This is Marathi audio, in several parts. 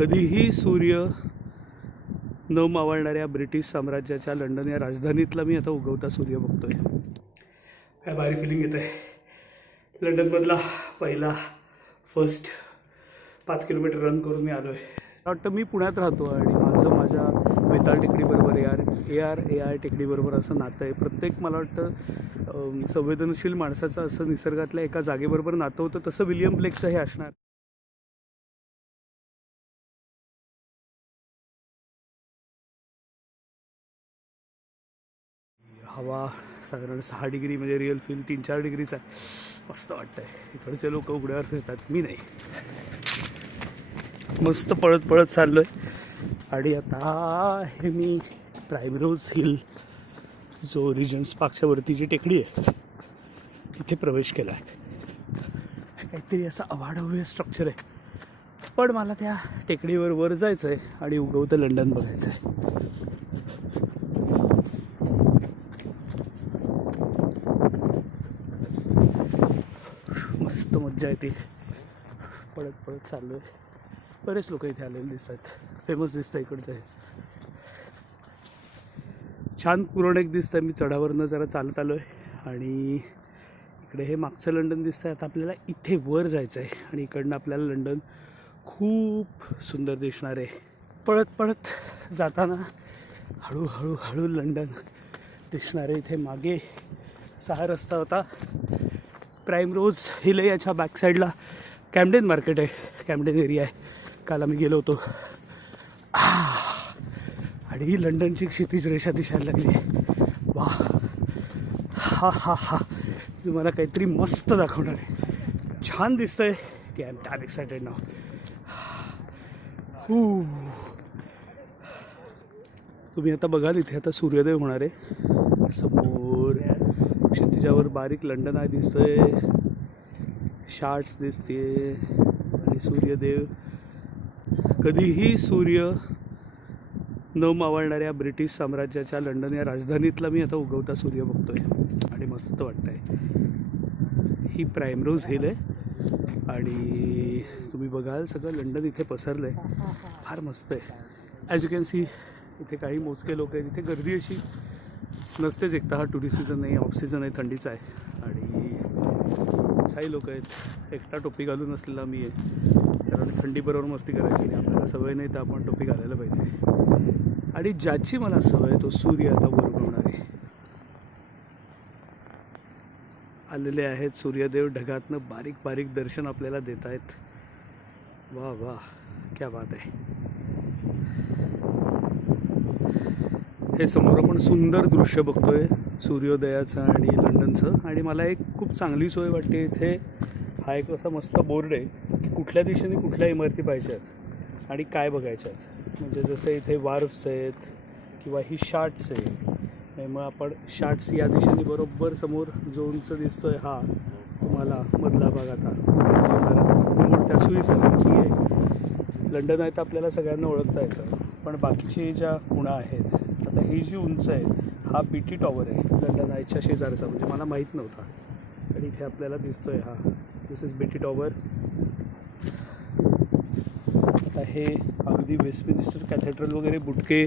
कधीही सूर्य न मावळणाऱ्या ब्रिटिश साम्राज्याच्या लंडन या राजधानीतला मी आता उगवता सूर्य बघतोय. काय भारी फिलिंग येत आहे लंडनमधला पहिला फर्स्ट पाच किलोमीटर रन करून मी आलो आहे वाटतं मी पुण्यात राहतो आणि माझं माझ्या Vetal टेकडीबरोबर A R A R A I टेकडीबरोबर असं नातं आहे. प्रत्येक मला वाटतं संवेदनशील माणसाचं असं निसर्गातल्या एका जागेबरोबर नातं होतं तसं विलियम ब्लेकचं हे असणार. हवा साधारण सहा डिग्री म्हणजे रिअल फील तीन चार डिग्रीच आहे. मस्त वाटतंय. इकडचे लोक उघड्यावर फिरतात मी नाही. मस्त पळत पळत चाललो आहे आणि आता हे मी प्रायमरोज हिल जो रिजन्स पाक्षावरती जी टेकडी आहे तिथे प्रवेश केला आहे काहीतरी असं अवाढव्य स्ट्रक्चर आहे. पण मला त्या टेकडीवर वर जायचं आहे आणि उगवतं लंडन बघायचं आहे मस्त मज्जा येते. पळत पळत चाललो आहे बरेच लोक इथे आलेले दिसतात. फेमस दिसतं इकडचं हे. छान पुरण दिसतं मी चढावरनं जरा चालत आलो आहे आणि इकडे हे मागचं लंडन दिसतं आहे आता आपल्याला इथे वर जायचं आहे आणि इकडनं आपल्याला लंडन खूप सुंदर दिसणार आहे. पळत पळत जाताना हळूहळू हळू लंडन दिसणार आहे. इथे मागे सहा रस्ता होता. प्राईम रोज हिल आहे याच्या बॅक साईडला कॅम्डेन मार्केट आहे. कॅम्डेन एरिया आहे. काल आम्ही गेलो होतो. आणि ही लंडनची क्षितिज रेषा दिसायला लागली. आहे वा हा हा. हा तुम्हाला काहीतरी मस्त दाखवणार आहे. छान दिसतंय. की आय एम टॅम एक्सायटेड नाव तुम्ही आता बघाल इथे आता सूर्योदय होणार आहे. समोर. क्षितिजावर बारीक लंडन आहे दिसतंय. शार्ट्स दिसते आणि सूर्यदेव. कधीही सूर्य न मावळणाऱ्या ब्रिटिश साम्राज्याच्या लंडन या राजधानीतला मी आता उगवता सूर्य बघतोय. आणि मस्त वाटतंय. ही प्राईमरोज हिल आहे. आणि तुम्ही बघाल सगळं लंडन इथे पसरलं आहे फार मस्त आहे. ॲज यू कॅन सी इथे काही मोजके लोक आहेत. इथे गर्दी अशी नसतेच एकटा हा टुरिस्ट सीझन नाही ऑफ सीझन आहे थंडीचा आहे. आणि काही लोक आहेत. एकटा टोपी घालून असलेला मी आहे. कारण थंडीबरोबर मस्ती करायची नाही. आपल्याला सवय नाही तर आपण टोपी घालायला पाहिजे. आणि ज्याची मला सवय तो सूर्य आता वर आहे. आलेले आहेत सूर्यदेव ढगातनं बारीक बारीक दर्शन आपल्याला देत आहेत. वा वा क्या बात आहे. हे समोर आपण सुंदर दृश्य बघतोय सूर्योदयाचं आणि लंडनचं. आणि मला एक खूप चांगली सोय वाटते इथे. हा एक असा मस्त बोर्ड आहे की कुठल्या दिशेने कुठल्या इमारती पाहिजेत आणि काय बघायच्यात. म्हणजे जसं इथे वार्फ्स आहेत किंवा ही शार्ट्स आहेत. मग आपण शार्ट्स या दिशेने बरोबर समोर जो उंच दिसतोय हा तुम्हाला मधला भाग आता. त्या इमारत की आहे. लंडन आहे तर आपल्याला सगळ्यांना ओळखता येतं पण बाकीची ज्या खुणा आहेत आता ही जी उंच आहे हा पी टी टॉवर आहे लंडन आयच्या शेजारचा. म्हणजे मला माहीत नव्हता. आणि इथे आपल्याला दिसतो आहे हा. This is B T tower आता हे अगदी वेस्टमिनिस्टर कॅथेड्रल वगैरे बुटके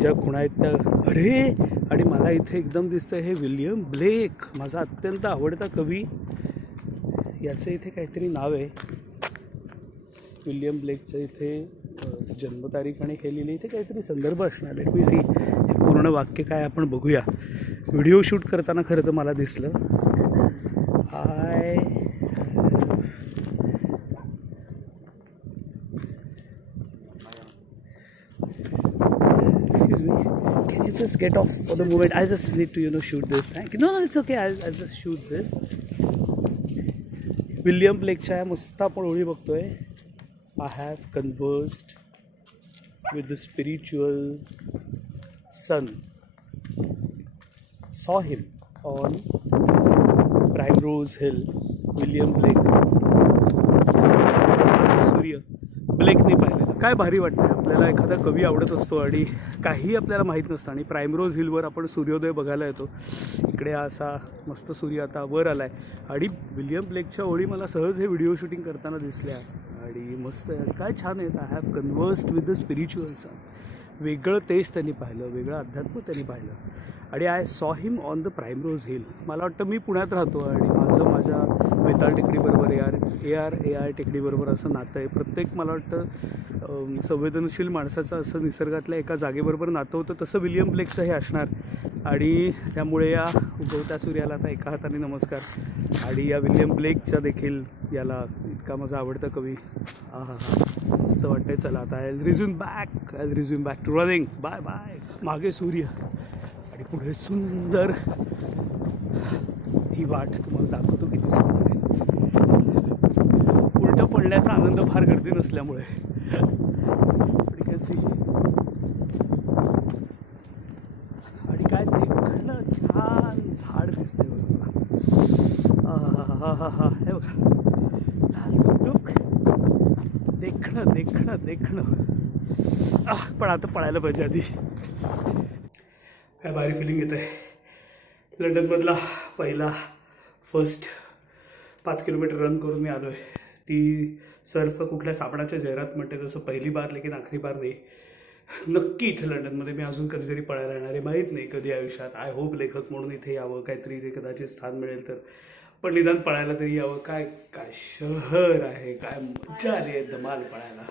ज्या खुणा आहेत त्या अरे! आणि मला इथे एकदम दिसतं हे विल्यम ब्लेक माझा अत्यंत आवडता कवी. याचं इथे काहीतरी नाव आहे. विलियम ब्लेकचं इथे जन्मतारीख आणि हे लिहिले इथे काहीतरी संदर्भ असणार आहे. पी सी हे पूर्ण वाक्य काय आपण बघूया. व्हिडिओ शूट करताना खरं तर मला दिसलं. I get off for the moment I just need to you know shoot this thank you no it's okay I I just shoot this William प्लेकच्या मुस्ता आपण ओळी बघतोय. I have conversed with the spiritual sun saw him on Primrose hill William Blake सूर्य ब्लेकने पाहिलेलं काय भारी वाटतं आपल्याला एखादा कवी आवडत असतो आणि काही आपल्याला माहीत नसतं. आणि प्रायमरोज हिलवर आपण सूर्योदय बघायला येतो. इकडे असा मस्त सूर्य आता वर आला आहे आणि विलियम ब्लेकच्या ओळी मला सहज हे व्हिडिओ शूटिंग करताना दिसल्या. आणि मस्त आहे. काय छान आहेत I have conversed with the spirituals वेगळं तेच त्यांनी पाहिलं वेगळं अध्यात्म त्यांनी पाहिलं आणि I saw him on the Primrose hill मला वाटतं मी पुण्यात राहतो आणि माझं माझ्या Vetal टेकडीबरोबर A R A R A I टेकडीबरोबर असं नातं आहे. प्रत्येक मला वाटतं संवेदनशील माणसाचं असं निसर्गातल्या एका जागेबरोबर नातं होतं तसं विलियम ब्लेकचं हे असणार. आणि त्यामुळे या उगवत्या सूर्याला आता एका हाताने नमस्कार. आणि या विलियम ब्लेकच्या देखील याला इतका माझा आवडता कवी. हा हा हा मस्त वाटतंय. चला आता I resume back I resume back to running bye bye मागे सूर्य. आणि पुढे सुंदर. ही वाट तुम्हाला दाखवतो किती सुंदर आहे. उलटं पडण्याचा आनंद फार गर्दी नसल्यामुळे. आणि काय देखणं छान झाड दिसतंय बघा मला हा हा हे बघा. लाल देखणं देखणं देखणं. आह, पण आता पळायला पाहिजे आधी. काय भारी फिलिंग येत आहे लंडनमधला पहिला फर्स्ट पाच किलोमीटर रन करून मी आलो आहे ती सर्फ कुठल्या सापडाच्या जाहिरात म्हणते तसं पहिली बार लेकिन आखरी बार नाही. नक्की इथे लंडनमध्ये मी अजून कधीतरी पळायला येणार आहे. माहीत नाही कधी आयुष्यात. आय होप लेखक म्हणून इथे यावं काहीतरी इथे कदाचित स्थान मिळेल तर. पण निदान पळायला तरी यावं. काय काय शहर आहे काय मजा आली आहे धमाल पळायला.